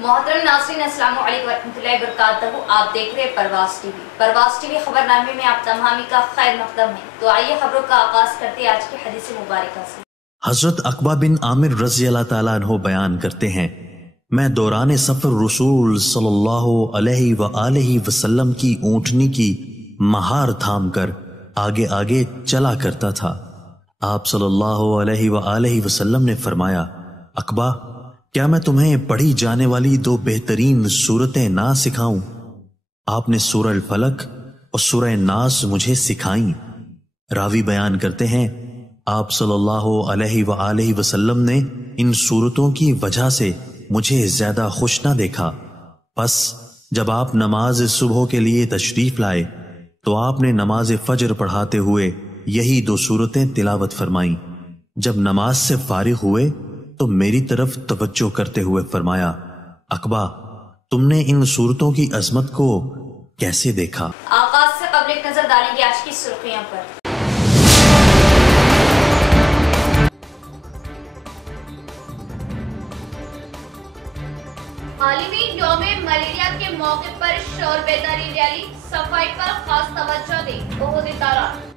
محترم ناظرین السلام علیکم ورحمۃ اللہ وبرکاتہ. آپ دیکھ رہے پرواز ٹی وی. پرواز ٹی وی خبرنامے میں آپ تمامی کا خیر مقدم ہے. تو آئیے خبروں کا آغاز کرتے ہیں آج کی حدیث مبارکہ سے. حضرت عقبہ بن عامر رضی اللہ تعالیٰ عنہ بیان کرتے ہیں، میں دوران سفر رسول صلی اللہ علیہ وآلہ وسلم کی اونٹنی کی مہار تھام کر آگے آگے چلا کرتا تھا. آپ صلی اللہ علیہ وآلہ وسلم نے فرمایا، عقبہ کیا میں تمہیں پڑھی جانے والی دو بہترین سورتیں نہ سکھاؤں؟ آپ نے سورہ الفلق اور سورہ ناس مجھے سکھائیں. راوی بیان کرتے ہیں، آپ صلی اللہ علیہ وآلہ وسلم نے ان سورتوں کی وجہ سے مجھے زیادہ خوش نہ دیکھا. پس جب آپ نماز صبح کے لیے تشریف لائے تو آپ نے نماز فجر پڑھاتے ہوئے یہی دو سورتیں تلاوت فرمائیں. جب نماز سے فارغ ہوئے تو میری طرف توجہ کرتے ہوئے فرمایا، عقبہ تم نے ان سورتوں کی عظمت کو کیسے دیکھا؟ آغاز سے قبل ایک نظر ڈالیں گے آج کی سرخیوں پر. عالمی یوم ملیریا کے موقع پر شور بیداری ریلی، صفائی پر خاص توجہ دیں عہدیداران.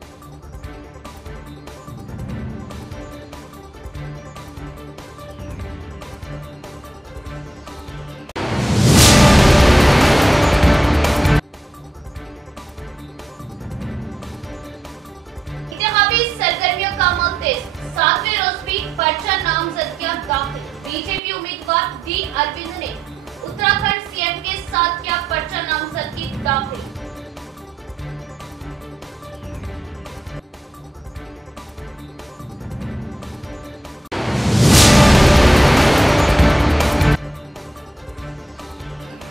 انتخابی سرگرمیوں کا عمل تیز، 7ویں روز بھی پرچہ نامزدگیاں داخل. بی جے پی امیدوار ڈی اروند نے اتراکھنڈ سی ایم کے ساتھ کیا پرچہ نامزدگی داخل.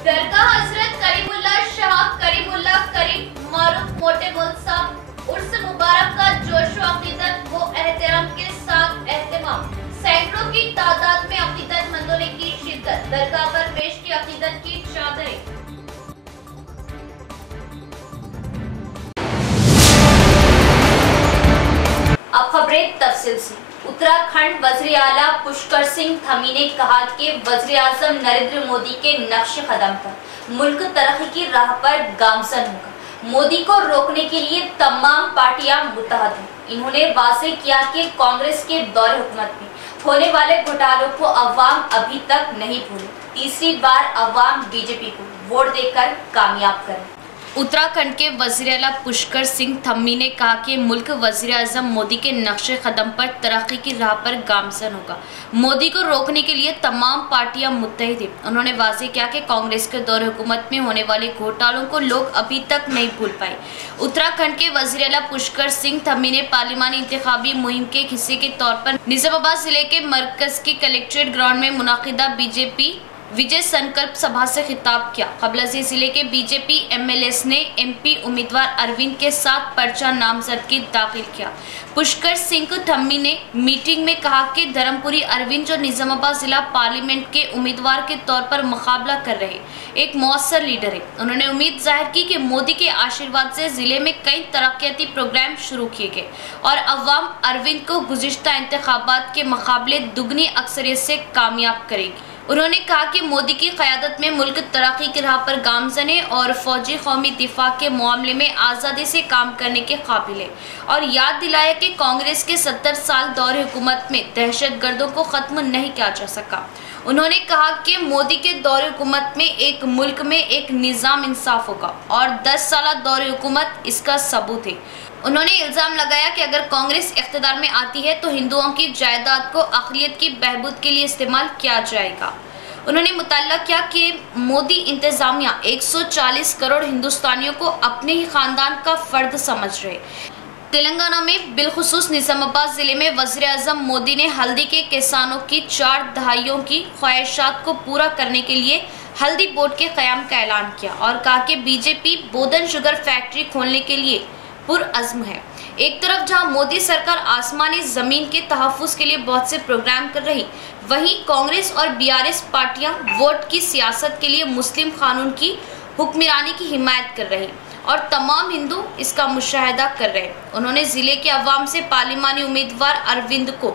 درگاہ حضرت کریم اللہ شاہ کریم اللہ کریم معروف موٹے مول صاحب عرس مبارک کا جوش و عقیدت و احترام کے ساتھ اہتمام. سینکڑوں کی تعداد میں عقیدت مندوں نے کی شرکت. درگاہ پر پیش کی عقیدت کی چادریں. اب خبریں تفصیل سے. اتراکھنڈ وزیر اعلیٰ پشکر سنگھ دھمی نے کہا کہ وزیر اعظم نریندر مودی کے نقش قدم پر ملک ترقی کی راہ پر گامزن ہوگا. مودی کو روکنے کے لیے تمام پارٹیاں متحد ہیں. انہوں نے واضح کیا کہ کانگریس کے دور حکومت میں ہونے والے گھوٹالوں کو عوام ابھی تک نہیں بھولے. تیسری بار عوام بی جے پی کو ووٹ دے کر کامیاب کریں. اتراکھنڈ کے وزیر اعلیٰ پشکر سنگھ دھمی نے کہا کہ ملک وزیر اعظم مودی کے نقش قدم پر ترقی کی راہ پر گامزن ہوگا. مودی کو روکنے کے لیے تمام پارٹیاں متحد ہیں. انہوں نے واضح کیا کہ کانگریس کے دور حکومت میں ہونے والے گھوٹالوں کو لوگ ابھی تک نہیں بھول پائے. اتراکھنڈ کے وزیر اعلیٰ پشکر سنگھ دھمی نے پارلیمانی انتخابی مہم کے حصے کے طور پر نظام آباد ضلع کے مرکز کے کلیکٹریٹ گراؤنڈ میں منعقدہ بی جے پی وجے سنکلپ سبھا سے خطاب کیا. قبل ازیں ضلع کے B J P M L As نے ایم پی امیدوار اروند کے ساتھ پرچہ نامزدگی داخل کیا. پشکر سنگھ دھمی نے میٹنگ میں کہا کہ دھرم پوری اروند جو نظام آباد ضلع پارلیمنٹ کے امیدوار کے طور پر مقابلہ کر رہے ایک مؤثر لیڈر ہے. انہوں نے امید ظاہر کی کہ مودی کے آشیرواد سے ضلع میں کئی ترقیاتی پروگرام شروع کیے گئے اور عوام اروند کو گزشتہ انتخابات کے مقابلے دگنی اکثریت سے کامیاب کرے گی. انہوں نے کہا کہ مودی کی قیادت میں ملک ترقی کی راہ پر گامزن ہے اور فوجی قومی دفاع کے معاملے میں آزادی سے کام کرنے کے قابل ہے، اور یاد دلایا کہ کانگریس کے 70 سال دور حکومت میں دہشت گردوں کو ختم نہیں کیا جا سکا. انہوں نے کہا کہ مودی کے دور حکومت میں ایک ملک میں ایک نظام انصاف ہوگا اور 10 سالہ دور حکومت اس کا ثبوت ہے. انہوں نے الزام لگایا کہ اگر کانگریس اقتدار میں آتی ہے تو ہندوؤں کی جائیداد کو اقلیت کی بہبود کے لیے استعمال کیا جائے گا. انہوں نے مطالعہ کیا کہ مودی انتظامیہ 140 کروڑ ہندوستانیوں کو اپنے ہی خاندان کا فرد سمجھ رہے. تلنگانہ میں بالخصوص نظام آباد ضلع میں وزیر اعظم مودی نے ہلدی کے کسانوں کی 4 دہائیوں کی خواہشات کو پورا کرنے کے لیے ہلدی بورڈ کے قیام کا اعلان کیا اور کہا کہ be J P بودن sugar factory کھولنے کے لیے پرعزم ہے. ایک طرف جہاں مودی سرکار آسمانی زمین کے تحفظ کے لیے بہت سے پروگرام کر رہی، وہیں کانگریس اور بی آر ایس پارٹیاں ووٹ کی سیاست کے لیے مسلم قانون کی حکمرانی کی حمایت کر رہی اور تمام ہندو اس کا مشاہدہ کر رہے. انہوں نے ضلع کے عوام سے پارلیمانی امیدوار اروند کو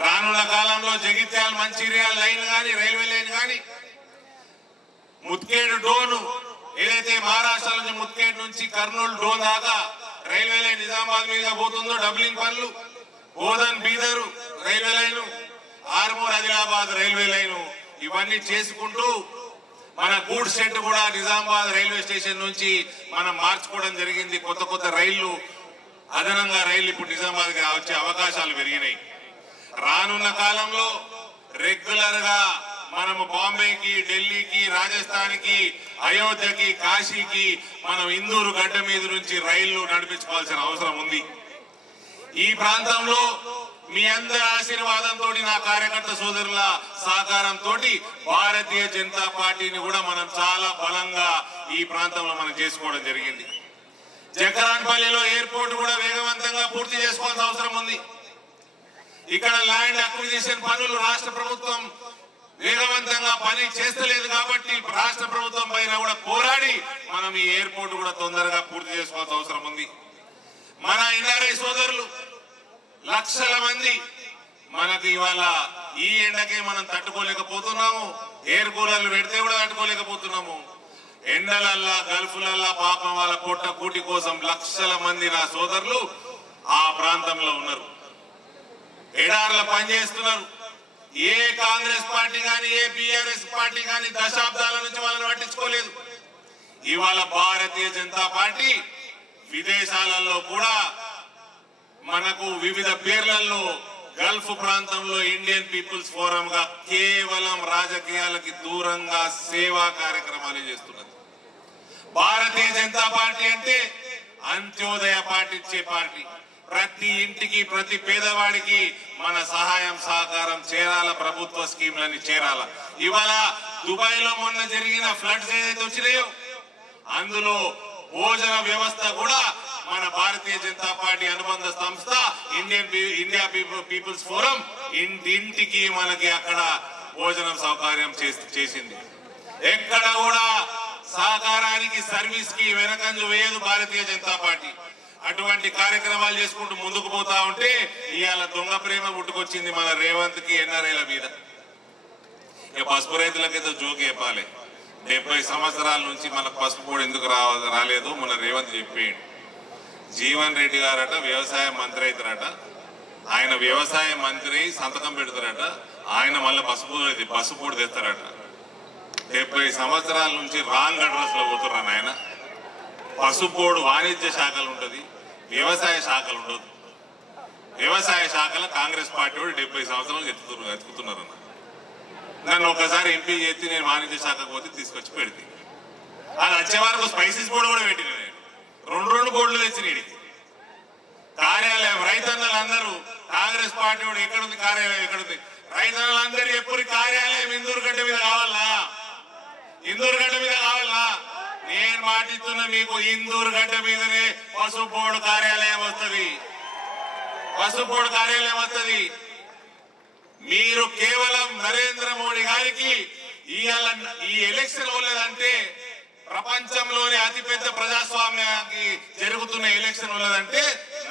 రానున్న కాలంలో జగిత్యాల మంచిర్యాల లైన్ గాని, రైల్వే లైన్ గాని, ముత్కేడు డోను ఏదైతే మహారాష్ట్ర నుంచి ముత్కేడు నుంచి కర్నూలు డోన్ దాకా రైల్వే లైన్ నిజామాబాద్ మీద పోతుందో, డబ్లింగ్ పనులు, Bodhan Bidar railway line, Armoor Adilabad railway line, ఇవన్నీ చేసుకుంటూ మన గూడ్స్ షెడ్ కూడా నిజామాబాద్ రైల్వే స్టేషన్ నుంచి మనం మార్చుకోవడం జరిగింది. కొత్త కొత్త రైళ్లు, అదనంగా రైళ్లు ఇప్పుడు నిజామాబాద్ కి వచ్చే అవకాశాలు పెరిగినాయి. రానున్న కాలంలో రెగ్యులర్ గా మనము బాంబేకి, ఢిల్లీకి, రాజస్థాన్ కి, అయోధ్యకి, కాశీకి మనం ఇందూరు గడ్డ మీద నుంచి రైళ్లు నడిపించుకోవాల్సిన అవసరం ఉంది. ఈ ప్రాంతంలో మీ అందరి ఆశీర్వాదంతో, నా కార్యకర్త సోదరుల సహకారంతో భారతీయ జనతా పార్టీని కూడా మనం చాలా బలంగా ఈ ప్రాంతంలో మనం చేసుకోవడం జరిగింది. జకరాన్పల్లిలో ఎయిర్పోర్ట్ కూడా వేగవంతంగా పూర్తి చేసుకోవాల్సిన అవసరం ఉంది. ఇక్కడ ల్యాండ్ అక్విజిషన్ పనులు రాష్ట్ర ప్రభుత్వం వేగవంతంగా పని చేస్తలేదు కాబట్టి రాష్ట్ర ప్రభుత్వం పైన కూడా పోరాడి మనం ఈ ఎయిర్పోర్ట్ కూడా తొందరగా పూర్తి చేసుకోవాల్సిన అవసరం ఉంది. మన ఎన్ఆర్ఐ సోదరులు లక్షల మంది మనకు ఇవాళ ఈ ఎండకే మనం తట్టుకోలేకపోతున్నాము. ఎయిర్ కూలర్లు పెడితే కూడా తట్టుకోలేకపోతున్నాము. ఎండలల్లా గల్ఫ్లల్లా పాపం వాళ్ళ పొట్ట కూటి కోసం లక్షల మంది నా సోదరులు ఆ ప్రాంతంలో ఉన్నారు. ఎడార్ల పనిచేస్తున్నారు. ఏ కాంగ్రెస్ పార్టీ కానీ ఏ బీఆర్ఎస్ పార్టీ కానీ దశాబ్దాల నుంచి వాళ్ళని పట్టించుకోలేదు. ఇవాళ భారతీయ జనతా పార్టీ విదేశాలలో కూడా మనకు వివిధ పేర్లలో గల్ఫ్ ప్రాంతంలో ఇండియన్ పీపుల్స్ ఫోరం గా కేవలం రాజకీయాలకి దూరంగా సేవా కార్యక్రమాలు చేస్తున్నది. భారతీయ జనతా పార్టీ అంటే అంత్యోదయ పాటించే పార్టీ. ప్రతి ఇంటికి ప్రతి పేదవాడికి మన సహాయం సహకారం చేరాల, ప్రభుత్వ స్కీమ్లని చేరాల. ఇవాళ దుబాయ్ లో మొన్న జరిగిన ఫ్లడ్స్ ఏదైతే వచ్చినాయో అందులో భోజన వ్యవస్థ కూడా మన భారతీయ జనతా పార్టీ అనుబంధ సంస్థ ఇండియా పీపుల్స్ ఫోరం ఇంటింటికి మనకి అక్కడ భోజనం సౌకర్యం చేసింది. ఎక్కడ కూడా సహకారానికి సర్వీస్ కి వెనకంజు వేయదు భారతీయ జనతా పార్టీ. అటువంటి కార్యక్రమాలు చేసుకుంటూ ముందుకు పోతా ఉంటే ఇవాళ దొంగ ప్రేమ పుట్టుకొచ్చింది మన రేవంత్ కి ఎన్ఆర్ఐల మీద. ఇక పసుపు రైతులకైతే జోకి చెప్పాలి. 70 సంవత్సరాల నుంచి మనకు పసుపు కూడా ఎందుకు రాలేదు మన రేవంత్ చెప్పేయండి. జీవన్ రెడ్డి గారట వ్యవసాయ మంత్రి అవుతారట. ఆయన వ్యవసాయ మంత్రి సంతకం పెడతారట. ఆయన మళ్ళీ పసుపు పొడి తెస్తారట. 70 సంవత్సరాల నుంచి రాంగ్ అడ్రస్ లో పోతున్నారు ఆయన. పసుపోడు వాణిజ్య శాఖలు ఉంటది, వ్యవసాయ శాఖలు ఉండదు. వ్యవసాయ శాఖలో కాంగ్రెస్ పార్టీ వాడు 70 సంవత్సరాలు ఎత్తుకుతున్నారు. నన్ను ఒకసారి ఎంపీ చేసి నేను వాణిజ్య శాఖకు పోతే తీసుకొచ్చి పెడితే అది వచ్చే వరకు స్పైసెస్ బోర్డు కూడా పెట్టిన నేను 2 బోర్డులు తెచ్చిన కార్యాలయం. రైతన్నలందరూ కాంగ్రెస్ పార్టీ వాడు ఎక్కడుంది కార్యాలయం ఎక్కడుంది, రైతన్నలందరూ ఎప్పుడు కార్యాలయం ఇందూరుగడ్డ మీద కావాలా, ఇందూరుగడ్డ మీద కావాలా. నేను మాటిస్తున్నా మీకు ఇందూరుగడ్డ మీదనే పసుపు బోర్డు కార్యాలయం వస్తుంది, పసుపు బోర్డు కార్యాలయం వస్తుంది. మీరు కేవలం నరేంద్ర మోడీ గారికి ఈ ఎలక్షన్ ఉన్నదంటే ప్రపంచంలోనే అతిపెద్ద ప్రజాస్వామ్యానికి జరుగుతున్న ఎలక్షన్ ఉన్నదంటే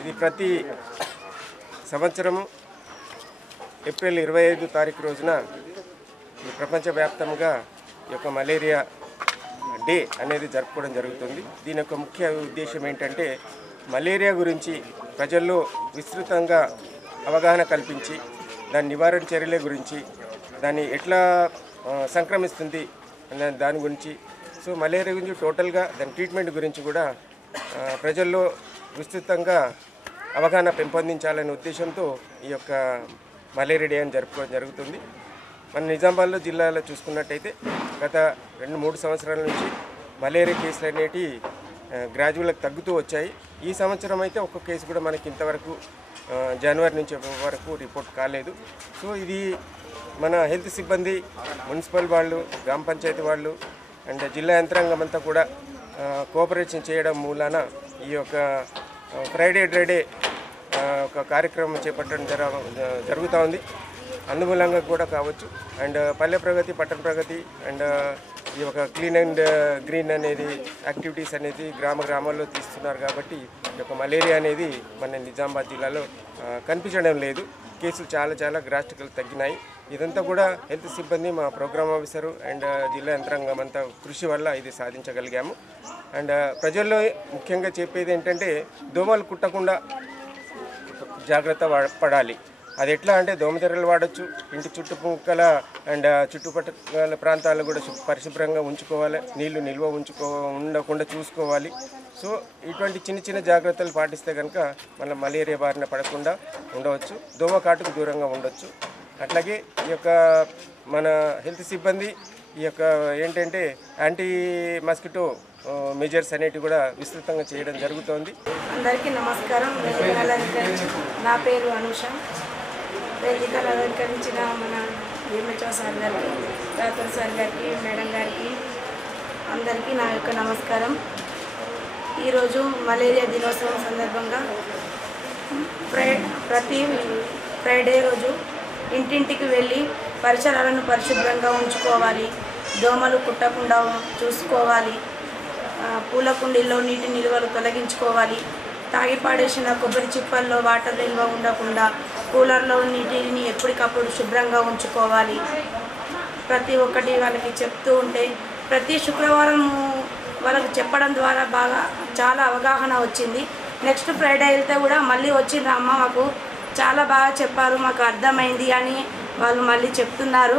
ఇది ప్రతి సంవత్సరము ఏప్రిల్ 25 తారీఖు రోజున ప్రపంచవ్యాప్తంగా ఈ యొక్క మలేరియా డే అనేది జరుపుకోవడం జరుగుతుంది. దీని యొక్క ముఖ్య ఉద్దేశం ఏంటంటే మలేరియా గురించి ప్రజల్లో విస్తృతంగా అవగాహన కల్పించి దాని నివారణ చర్యల గురించి, దాన్ని ఎట్లా సంక్రమిస్తుంది అనే దాని గురించి, సో మలేరియా గురించి టోటల్గా దాని ట్రీట్మెంట్ గురించి కూడా ప్రజల్లో విస్తృతంగా అవగాహన పెంపొందించాలనే ఉద్దేశంతో ఈ యొక్క మలేరియా డే అని జరుపుకోవడం జరుగుతుంది. మన నిజామాబాద్ జిల్లాలో చూసుకున్నట్టయితే గత 2-3 సంవత్సరాల నుంచి మలేరియా కేసులు అనేవి గ్రాడ్యువల్గా తగ్గుతూ వచ్చాయి. ఈ సంవత్సరం అయితే ఒక్క కేసు కూడా మనకి ఇంతవరకు జనవరి నుంచి వరకు రిపోర్ట్ కాలేదు. సో ఇది మన హెల్త్ సిబ్బంది, మున్సిపల్ వాళ్ళు, గ్రామ పంచాయతీ వాళ్ళు అండ్ జిల్లా యంత్రాంగం అంతా కూడా కోఆపరేషన్ చేయడం మూలాన ఈ యొక్క ఫ్రైడే డ్రైడే ఒక కార్యక్రమం చేపట్టడం జరుగుతూ ఉంది. అందుమూలంగా కూడా కావచ్చు. అండ్ పల్లె ప్రగతి, పట్టణ ప్రగతి అండ్ ఈ యొక్క క్లీన్ అండ్ గ్రీన్ అనేది యాక్టివిటీస్ అనేది గ్రామాల్లో తీస్తున్నారు. కాబట్టి ఈ యొక్క మలేరియా అనేది మన నిజామాబాద్ జిల్లాలో కనిపించడం లేదు. కేసులు చాలా డ్రాస్టికల్ తగ్గినాయి. ఇదంతా కూడా హెల్త్ సిబ్బంది, మా ప్రోగ్రామ్ ఆఫీసరు అండ్ జిల్లా యంత్రాంగం అంతా కృషి వల్ల ఇది సాధించగలిగాము. అండ్ ప్రజల్లో ముఖ్యంగా చెప్పేది ఏంటంటే దోమలు కుట్టకుండా జాగ్రత్త పడాలి. అది ఎట్లా అంటే దోమతెరలు వాడచ్చు, ఇంటి చుట్టుపక్కల అండ్ చుట్టుపక్కల ప్రాంతాలు కూడా పరిశుభ్రంగా ఉంచుకోవాలి, నీళ్లు నిల్వ ఉండకుండా చూసుకోవాలి. సో ఇటువంటి చిన్న జాగ్రత్తలు పాటిస్తే కనుక మన మలేరియా బారిన పడకుండా ఉండవచ్చు, దోమ కాటుకు దూరంగా ఉండొచ్చు. అట్లాగే ఈ యొక్క మన హెల్త్ సిబ్బంది ఈ యొక్క ఏంటంటే యాంటీ మస్కిటో మెజర్స్ అనేటివి కూడా విస్తృతంగా చేయడం జరుగుతోంది. అందరికీ నమస్కారం. నా పేరు అనుష. వేదికలు అలంకరించిన మన భీమచో సార్ గారికి, రాథోడ్ సార్ గారికి, మేడం గారికి అందరికీ నా యొక్క నమస్కారం. ఈరోజు మలేరియా దినోత్సవం సందర్భంగా ప్రతి ఫ్రైడే రోజు ఇంటింటికి వెళ్ళి పరిసరాలను పరిశుభ్రంగా ఉంచుకోవాలి, దోమలు కుట్టకుండా చూసుకోవాలి, పూల కుండీల్లో నీటి నిల్వలు తొలగించుకోవాలి, తాగి పాడేసిన కొబ్బరి చిప్పల్లో వాటర్ నిల్వ ఉండకుండా కూలర్లో నీటిని ఎప్పటికప్పుడు శుభ్రంగా ఉంచుకోవాలి. ప్రతి ఒక్కటి వాళ్ళకి చెప్తూ ఉంటే ప్రతి శుక్రవారం వాళ్ళకి చెప్పడం ద్వారా చాలా అవగాహన వచ్చింది. నెక్స్ట్ ఫ్రైడే వెళ్తే కూడా మళ్ళీ వచ్చింది, అమ్మ మాకు చాలా బాగా చెప్పారు, మాకు అర్థమైంది అని వాళ్ళు మళ్ళీ చెప్తున్నారు.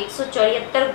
174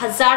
1000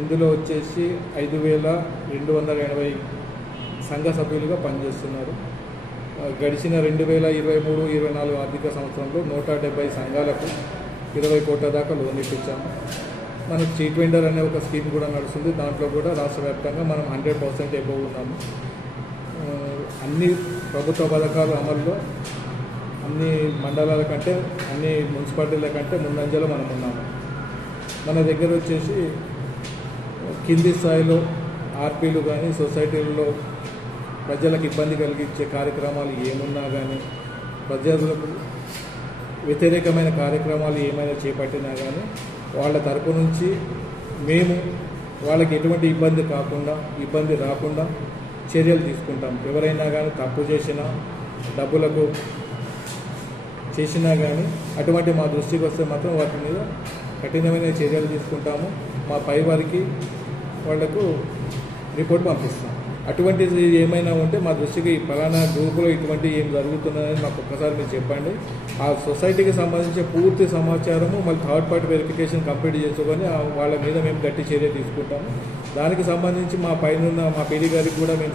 ఇందులో వచ్చేసి 5280 సంఘ సభ్యులుగా పనిచేస్తున్నారు. గడిచిన 2023-24 ఆర్థిక సంవత్సరంలో 170 సంఘాలకు 20 కోట్ల దాకా లోన్ ఇప్పించాము. మనకు చీట్ వెండర్ అనే ఒక స్కీమ్ కూడా నడుస్తుంది. దాంట్లో కూడా రాష్ట్ర వ్యాప్తంగా మనం 100% ఎబోవ్ ఉన్నాము. అన్ని ప్రభుత్వ పథకాల అమల్లో అన్ని మండలాల కంటే, అన్ని మున్సిపాలిటీల కంటే ముందంజలో మనం ఉన్నాము. మన దగ్గర వచ్చేసి కింది స్థాయిలో ఆర్పీలు కానీ సొసైటీలలో ప్రజలకు ఇబ్బంది కలిగించే కార్యక్రమాలు ఏమున్నా కానీ, ప్రజలకు వ్యతిరేకమైన కార్యక్రమాలు ఏమైనా చేపట్టినా కానీ వాళ్ళ తరపు నుంచి మేము వాళ్ళకి ఎటువంటి ఇబ్బంది రాకుండా చర్యలు తీసుకుంటాం. ఎవరైనా కానీ తప్పు చేసినా, డబ్బులకు చేసినా కానీ అటువంటి మా దృష్టికి వస్తే మాత్రం వాటి మీద కఠినమైన చర్యలు తీసుకుంటాము. మా పై వారికి వాళ్లకు రిపోర్ట్ పంపిస్తాం. అటువంటిది ఏమైనా ఉంటే మా దృష్టికి ఫలానా గ్రూపులో ఇటువంటి ఏం జరుగుతున్నదని మాకు ఒక్కసారి మీరు చెప్పండి. ఆ సొసైటీకి సంబంధించిన పూర్తి సమాచారము మళ్ళీ థర్డ్ పార్టీ వెరిఫికేషన్ కంప్లీట్ చేసుకొని వాళ్ళ మీద మేము గట్టి చర్య తీసుకుంటాము. దానికి సంబంధించి మా పైన మా పీడీ గారికి కూడా మేము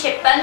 56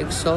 100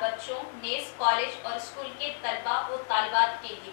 بچوں، نیز کالج اور اسکول کے طلباء و طالبات کے لیے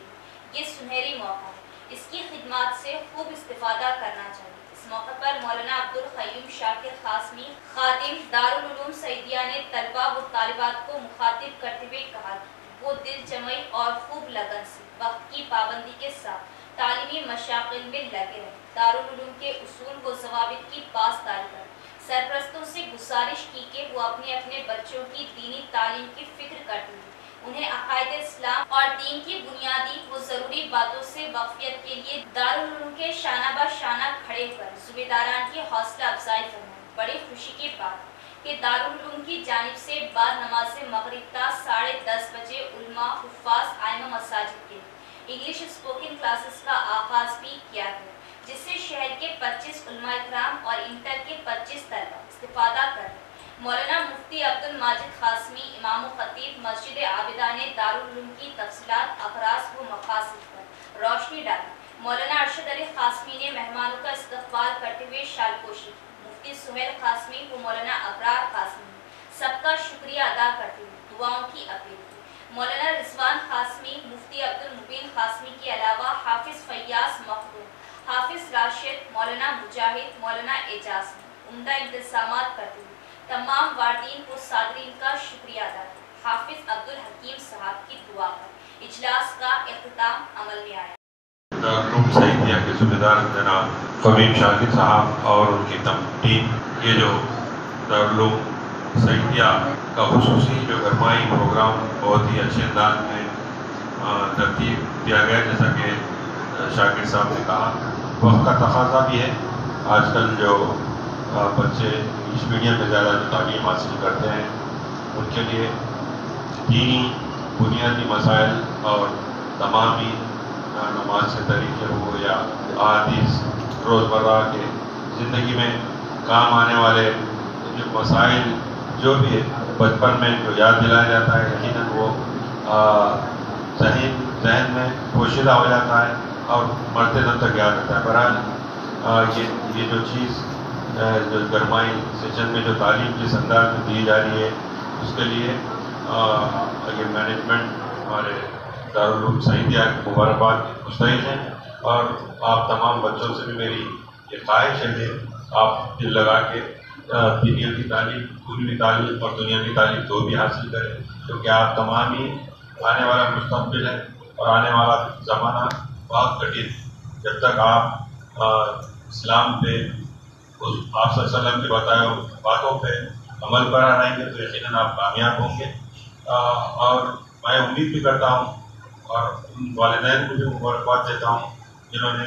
یہ سنہری موقع ہے، اس کی خدمات سے خوب استفادہ کرنا چاہیے۔ اس موقع پر مولانا عبدالقیوم شاکر قاسمی خادم دارالعلوم سعیدیہ نے طلباء و طالبات کو مخاطب کرتے ہوئے کہا کہ وہ دل جمعی اور خوب لگن سے وقت کی پابندی کے ساتھ تعلیمی مشاغل میں لگے رہیں، دارالعلوم کے اصول و ضوابط کی پاسداری کریں۔ سرپرستوں سے گزارش کی کہ وہ اپنے اپنے بچوں کی دینی تعلیم کی فکر کرتے ہیں، انہیں عقائد اسلام اور دین کی بنیادی و ضروری باتوں سے واقفیت کے لیے دارالعلوم کے شانہ بہ شانہ کھڑے کر ذمہ داران کی حوصلہ افزائی فرمائیں۔ بڑی خوشی کی بات کہ دارالعلوم کی جانب سے بعد نماز مغرب تا 10:30 بجے علماء، حفاظ، ائمہ مساجد کے انگلش اسپوکن کلاسز کا آغاز بھی کیا گیا، جس سے شہر کے 25 علماء کرام اور انٹر کے 25 طلباء استفادہ کر۔ مولانا مفتی عبدالماجد قاسمی امام و خطیب مسجد عابدہ نے دارالعلوم کی تفصیلات، اغراض و مقاصد پر روشنی ڈالی۔ مولانا ارشد علی قاسمی نے مہمانوں کا استقبال کرتے ہوئے شال پوشی کی۔ مفتی سہیل قاسمی و مولانا ابرار قاسمی نے سب کا شکریہ ادا کرتے ہوئے دعاؤں کی اپیل کی۔ مولانا رضوان قاسمی، مفتی عبدالمبین قاسمی کے علاوہ حافظ فیاض مخدوم، حافظ راشد، مولانا مجاہد، مولانا اعجاز نے عمدہ انتظامات کرتے ہوئے تمام واردین و صادرین کا شکریہ ادا کیا۔ حافظ عبدالحکیم صاحب کی دعا پر اجلاس کا اختتام عمل میں آیا۔ دارالعلوم سعیدیہ کے ذمہ دار جناب قویم شاکر صاحب اور ان کی ٹیم، یہ جو دارالعلوم سعیدیہ کا خصوصی جو گرمائی پروگرام بہت ہی اچھے انداز میں ترتیب دیا گیا، جیسا کہ شاکر صاحب نے کہا، وقت کا تقاضا بھی ہے۔ آج کل جو بچے انگلش میڈیم میں زیادہ جو تعلیم حاصل کرتے ہیں، ان کے لیے دینی بنیادی مسائل اور تمامی نماز کے طریقے ہو یا احادیث روزمرہ کے زندگی میں کام آنے والے جو مسائل جو بھی بچپن میں جو یاد دلایا جاتا ہے، یقیناً وہ ذہن میں پوشیدہ ہو جاتا ہے اور مرتے دم تک یاد رہتا ہے۔ بہرحال یہ جو چیز جو گرمائی سیشن میں جو تعلیم جس انداز میں دی جا رہی ہے، اس کے لیے یہ مینجمنٹ ہمارے دارالعلوم سعیدیہ کی مبارکباد مستحق ہیں، اور آپ تمام بچوں سے بھی میری یہ خواہش ہے کہ آپ دل لگا کے دنیاوی تعلیم، علمی تعلیم اور دنیاوی تعلیم دو بھی حاصل کریں، کیونکہ آپ تمام ہی آنے والا مستقبل ہے اور آنے والا زمانہ بہت کٹھن۔ جب تک آپ اسلام پہ آپ صلی اللہ علیہ وسلم کے بتائے باتوں پہ عمل پر رہیں گے تو یقیناً آپ کامیاب ہوں گے، اور میں امید بھی کرتا ہوں اور ان والدین کو بھی مبارکباد دیتا ہوں جنہوں نے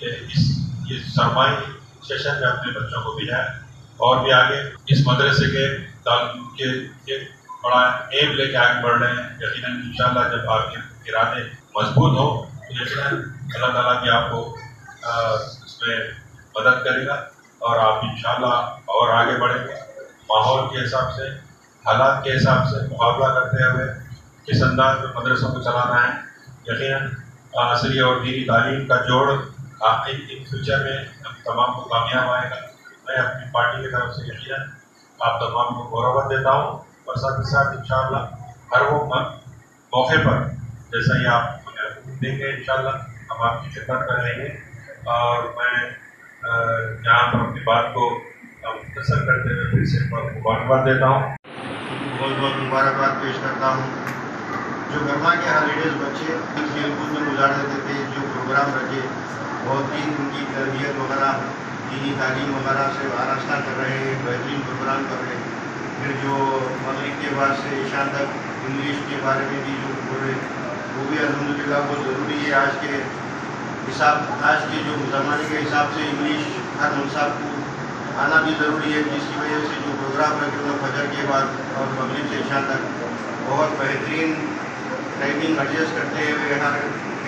یہ سرمائی سیشن میں اپنے بچوں کو بھیجا ہے، اور بھی آگے اس مدرسے کے تعلیم کے بڑا ایم لے کے آگے بڑھ رہے ہیں۔ یقیناً انشاءاللہ جب آپ کے ارادے مضبوط ہوں تو یقیناً اللہ تعالیٰ بھی آپ کو اس میں مدد کرے گا، اور آپ انشاءاللہ اور آگے بڑھیں گے۔ ماحول کے حساب سے، حالات کے حساب سے مقابلہ کرتے ہوئے کس انداز میں مدرسوں کو چلانا ہے، یقیناً عصری اور دینی تعلیم کا جوڑ ان فیوچر میں ہم تمام کو کامیاب آئے گا۔ میں اپنی پارٹی کی طرف سے یقیناً آپ تمام کو مبارکباد دیتا ہوں، اور ساتھ ہی ساتھ انشاءاللہ ہر وہ موقع پر جیسا ہی آپ دیں گے انشاءاللہ ہم آپ کی خدمت کریں گے۔ اور میں یہاں پر اپنی بات کو مختصر کرتے ہوئے پھر سے مبارکباد دیتا ہوں، بہت بہت مبارکباد پیش کرتا ہوں۔ جو گرما کے ہالیڈیز بچے کھیل کود میں گزار دیتے تھے، جو پروگرام رکھے بہت ہی ان کی تربیت وغیرہ دینی تعلیم وغیرہ سے آراستہ کر رہے ہیں، بہترین پروگرام کر رہے ہیں۔ پھر جو مغرب کے بعد سے عشاء تک انگلش کے بارے میں بھی جو بول رہے وہ بھی الحمدللہ بہت ضروری ہے۔ آج کے جو زمانے کے حساب سے انگلش ہر منصاب کو آنا بھی ضروری ہے، جس کی وجہ سے جو پروگرام رکھے انہوں فجر کے بعد اور مغرب سے عشاء تک بہت بہترین ٹائمنگ ایڈجسٹ کرتے ہوئے ہر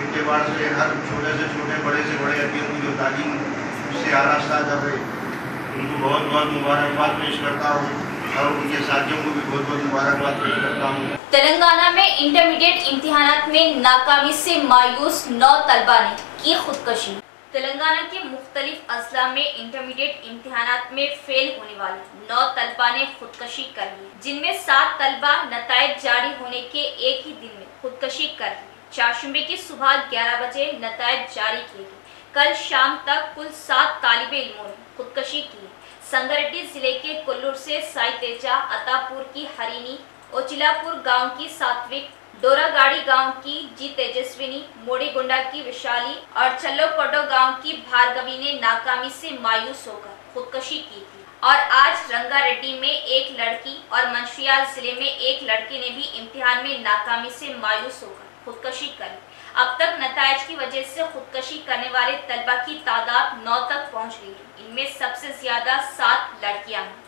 اعتبار سے ہر چھوٹے سے چھوٹے بڑے سے بڑے ادیب کی جو تعلیم اس سے آراستہ کر رہے ان کو بہت بہت مبارکباد پیش کرتا ہوں، اور ان کے ساتھیوں کو بھی بہت بہت مبارکباد پیش کرتا ہوں۔ تلنگانہ میں انٹرمیڈیٹ امتحانات میں ناکامی سے مایوس 9 طلباء نے کی خودکشی۔ تلنگانہ کے مختلف اضلاع میں انٹرمیڈیٹ امتحانات میں فیل ہونے والے 9 طلبہ نے خودکشی کر لی، جن میں 7 طلبہ نتائج جاری ہونے کے ایک ہی دن میں خودکشی کر لی۔ چہارشنبے کی صبح 11 بجے نتائج جاری کیے گئے۔ کل شام تک کل 7 طالب علموں نے خودکشی کی۔ سنگاریڈی ضلع کے کلور سے سائی تیجا، عطا پور کی ہرینی، اوچلا پور گاؤں کی ساتوک، ڈورا گاڑی گاؤں کی جی تیجسوینی، موڑی گنڈا کی وشالی اور چلو کوڈو گاؤں کی بھارگوی نے ناکامی سے مایوس ہو کر خودکشی کی تھی۔ اور آج رنگا ریڈی میں ایک لڑکی اور منشیال ضلع میں ایک لڑکے نے بھی امتحان میں ناکامی سے مایوس ہو کر خودکشی کری۔ اب تک نتائج کی وجہ سے خودکشی کرنے والے طلبہ کی تعداد 9 تک پہنچ گئی ہے۔ ان میں سب سے زیادہ 7 لڑکیاں ہیں۔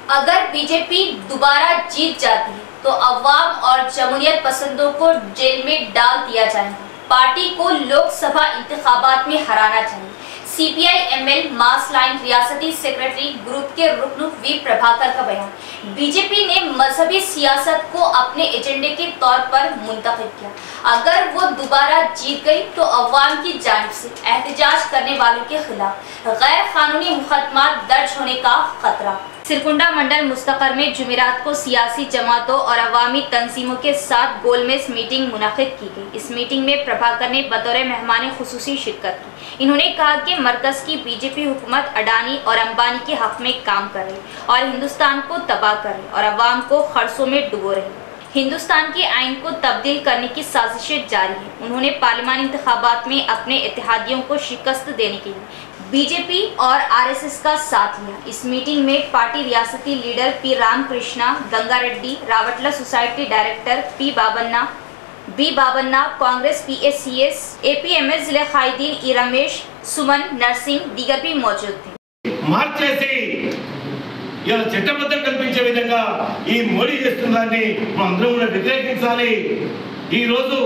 اگر بی جے پی دوبارہ جیت جاتی ہے تو عوام اور جمہوریت پسندوں کو جیل میں ڈال دیا جائے گا۔ پارٹی کو لوک سبھا انتخابات میں ہرانا چاہیے۔ C P I M L mass line ریاستی سیکرٹری گروپ کے رکن وی پربھاکر کا بیان۔ بی جے پی نے مذہبی سیاست کو اپنے ایجنڈے کے طور پر منتخب کیا۔ اگر وہ دوبارہ جیت گئی تو عوام کی جانب سے احتجاج کرنے والوں کے خلاف غیر قانونی مقدمات درج ہونے کا خطرہ۔ سرکنڈا منڈل مستقر میں جمعرات کو سیاسی جماعتوں اور عوامی تنظیموں کے ساتھ گول میز میٹنگ منعقد کی گئی۔ اس میٹنگ میں پربھاکر نے بطور مہمان خصوصی شرکت کی۔ انہوں نے کہا کہ مرکز کی بی جے پی حکومت اڈانی اور امبانی کے حق میں کام کر رہی اور ہندوستان کو تباہ کر رہی اور عوام کو خرچوں میں ڈبو رہی۔ ہندوستان کے آئین کو تبدیل کرنے کی سازشیں جاری ہیں۔ انہوں نے پارلیمانی انتخابات میں اپنے اتحادیوں کو شکست دینے کے لیے بی جے پی اور آر ایس ایس کا ساتھ لیا۔ اس میٹنگ میں پارٹی ریاستی لیڈر پی رام کرشنا، گنگا ریڈی، راوٹلا سوسائٹی ڈائریکٹر بی بابنا، Congress P A C S, A P M S ضلع قائدین ای رمیش، سمن نرسنگ دیگر بھی موجود تھے۔ మార్చ్ చేసి ఇలా చట్టబద్ధం కల్పించే విధంగా ఈ మోడీ చేస్తున్నారని మనం అందరం కూడా వ్యతిరేకించాలి। ఈ రోజు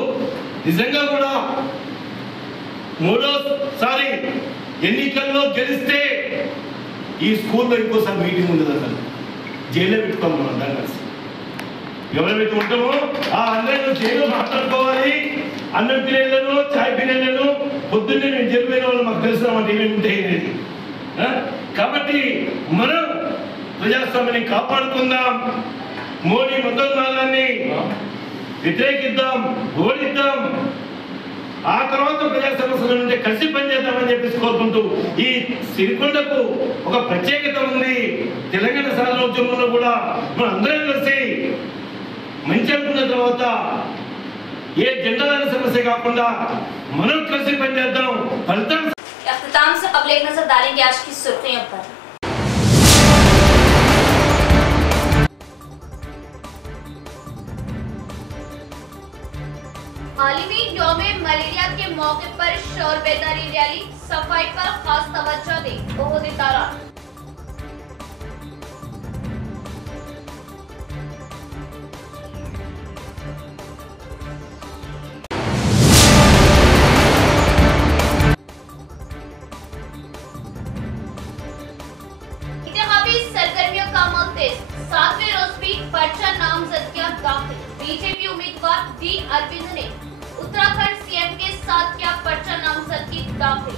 నిజంగా కూడా మూడోసారి ఎన్నికల్లో గెలిస్తే ఈ స్కూల్లో ఇంకోసారి మీటింగ్ ఉండదు, అసలు జైల్లో పెట్టుకోవాలి మనం అందరం కలిసి। ఎవరు పెట్టుకుంటామో ఆ అందరూ జైల్లో మాట్లాడుకోవాలి। అన్నం పిల్లలను చాయ్ పిల్లలను పొద్దున్నే మేము జరిపోయిన వాళ్ళు మాకు తెలుసు ఏమేమి ఉంటాయి కాబట్టి మనం ప్రజాస్వామ్యాన్ని కాపాడుకుందాం, మోడీ మతోన్మాదాన్ని వ్యతిరేకిద్దాం, ఓడిద్దాం, ఆ తర్వాత ప్రజా సమస్యల నుండి కలిసి పనిచేద్దామని చెప్పేసి కోరుకుంటూ ఈ సిరికొండకు ఒక ప్రత్యేకత ఉంది। తెలంగాణ సాధనోద్యమంలో కూడా మనం అందరం కలిసి మంచి అనుకున్న తర్వాత ఏ జెండాల సమస్య కాకుండా మనం కలిసి పనిచేద్దాం। ఫలితం اختتام سے قبل ایک نظر ڈالیں گے آج کی سرخیوں پر۔ عالمی یوم ملیریا کے موقع پر شور بیداری ریلی، صفائی پر خاص توجہ دیں، عہدیداران۔ سرگرمیوں کا عمل تیز، 7ویں روز بھی پرچہ نامزدگیاں داخل۔ بی جے پی امیدوار ڈی اروند نے اتراکھنڈ سی ایم کے ساتھ کیا پرچہ نامزدگی داخل۔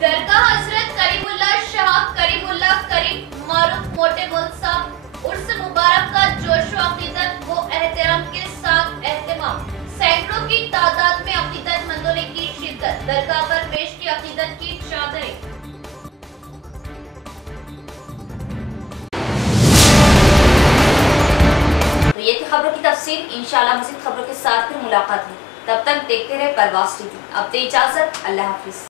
درگاہ حضرت کریم اللہ شاہ کریم اللہ کریم معروف موٹے مول صاحب عرس مبارک کا جوش و عقیدت و احترام کے ساتھ اہتمام، سینکڑوں کی تعداد میں عقیدت مندوں نے کی شرکت، درگاہ پر پیش کی عقیدت کی چادریں۔ تو یہ تھی خبروں کی تفصیل، انشاءاللہ مزید خبروں کے ساتھ پھر ملاقات ہوگی، تب تک دیکھتے رہے پرواز ٹی وی۔ اب دے اجازت، اللہ حافظ۔